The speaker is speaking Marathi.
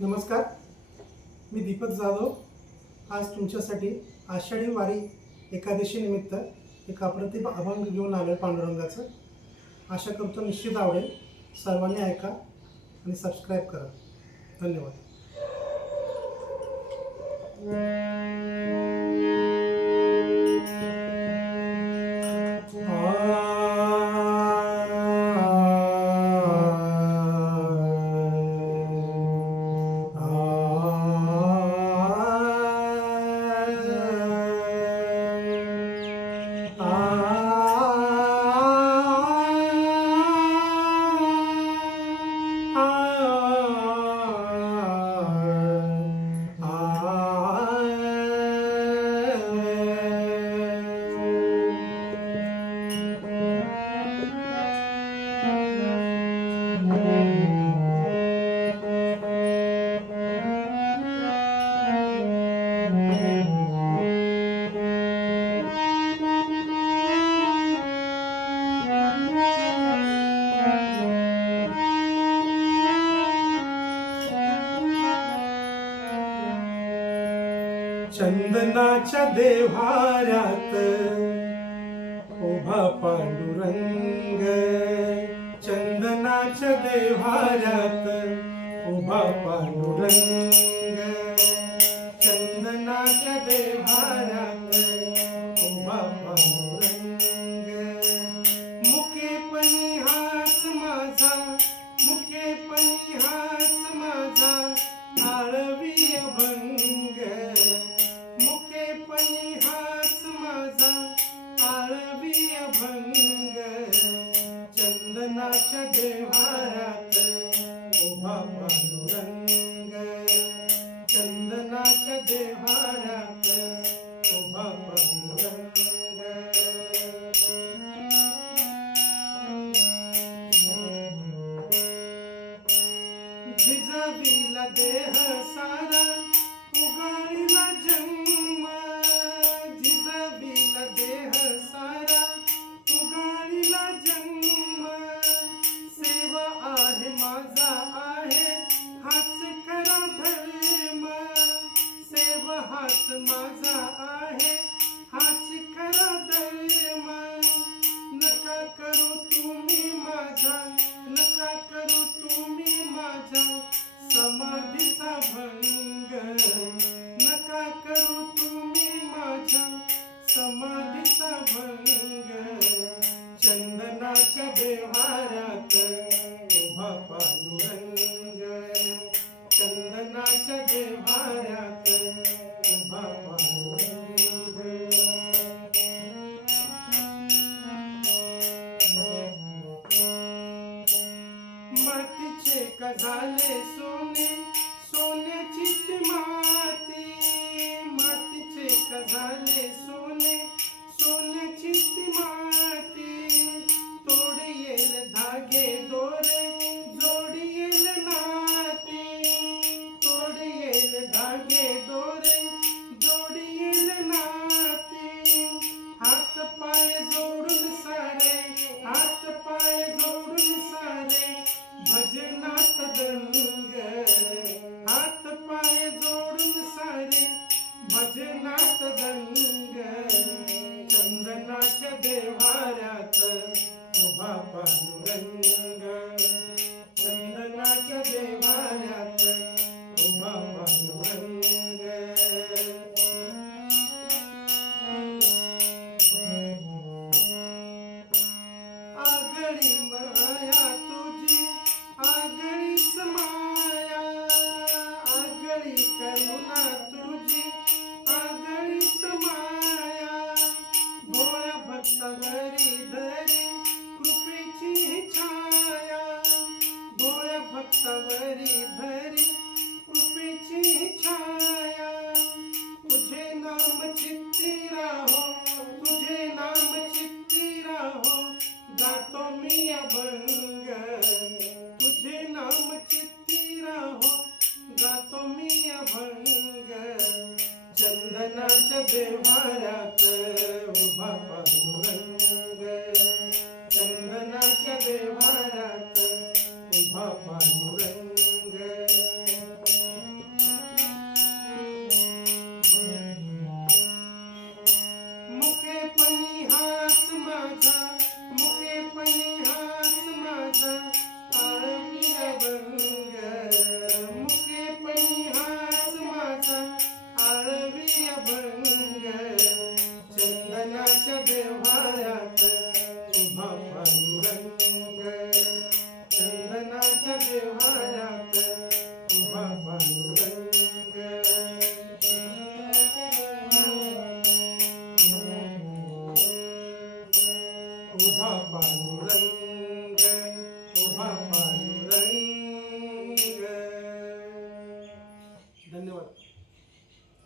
नमस्कार, मी दीपक जाधव आज तुमच्यासाठी आषाढी वारी एकादशी निमित्त एक अप्रतिम अभंग घेऊन आलो आहे पांडुरंगाचं. आशा करतो निश्चित आवडेल. सर्वांनी ऐका आणि सबस्क्राईब करा. धन्यवाद. चंदनाच्या देव्हाऱ्यात उभा पांडुरंग, चंदनाच्या देव्हाऱ्यात उभा पांडुरंग, चंदनाच्या देव्हाऱ्यात उभा पांडुरंग. मुकेपणी हास माझा, मुकेपणी हास माझा आळवी अभंग, मुकेपणी हास माझा आळवी अभंग. चंदनाच्या देव्हाऱ्यात उभा पांडुरंग, चंदनाच्या देव्हाऱ्यात उभा पांडुरंग. जिजविला देह सारा उगाळीला जन्म, जिजविला देह सारा उगाळीला जन्म. सेवा आहे माझा आहे हाच खरा धर्म, सेवा हाच माझा आहे हाच खरा धर्म. नका करू तुम्ही माझा, नका करू तुम्ही माझा समाधीचा भंग, नका करू तुम्ही माझ्या समाधीचा भंग. चंदनाच्या देव्हाऱ्यात उभा पांडुरंग, चंदनाच्या देव्हाऱ्यात उभा पांडुरंग. मातीचे का झाले सोने, सोन्याची ती माती, मातीचे का झाले सोने, सोन्याची ती माती. तोडी येईल धागे दोरे, जोडी येईल नाती, तोडी येईल धागे दोरे, जोडी येईल नाती. हात पाय जोडून सारे, हात पाय जोडून सारे भजनात दंग, हात पाय जोडून सारे भजनात दंग. चंदनाच्या देव्हाऱ्यात उभा पांडुरंग, चंदनाच्या देव्हाऱ्यात उभा पांडुरंग. आगळी माया तुझी, आगळीच माया, आगळी करुणा तुझी, आगळीच माया. भोळ्या भक्तावरी धरी कृपेची छाया, भोळ्या भक्तावरी धरी कृपेची छाया. तुझे नाम चित्ती राहो, तुझे नाम चित्ती राहो गातो मी अभंग, तुझे नाम चित्ती राहो गातो मी अभंग. चंदनाच्या देव्हाऱ्यात उभा पांडुरंग, चंदनाच्या देव्हाऱ्यात उभा पांडुरंग. उभा पांडुरंग, उभा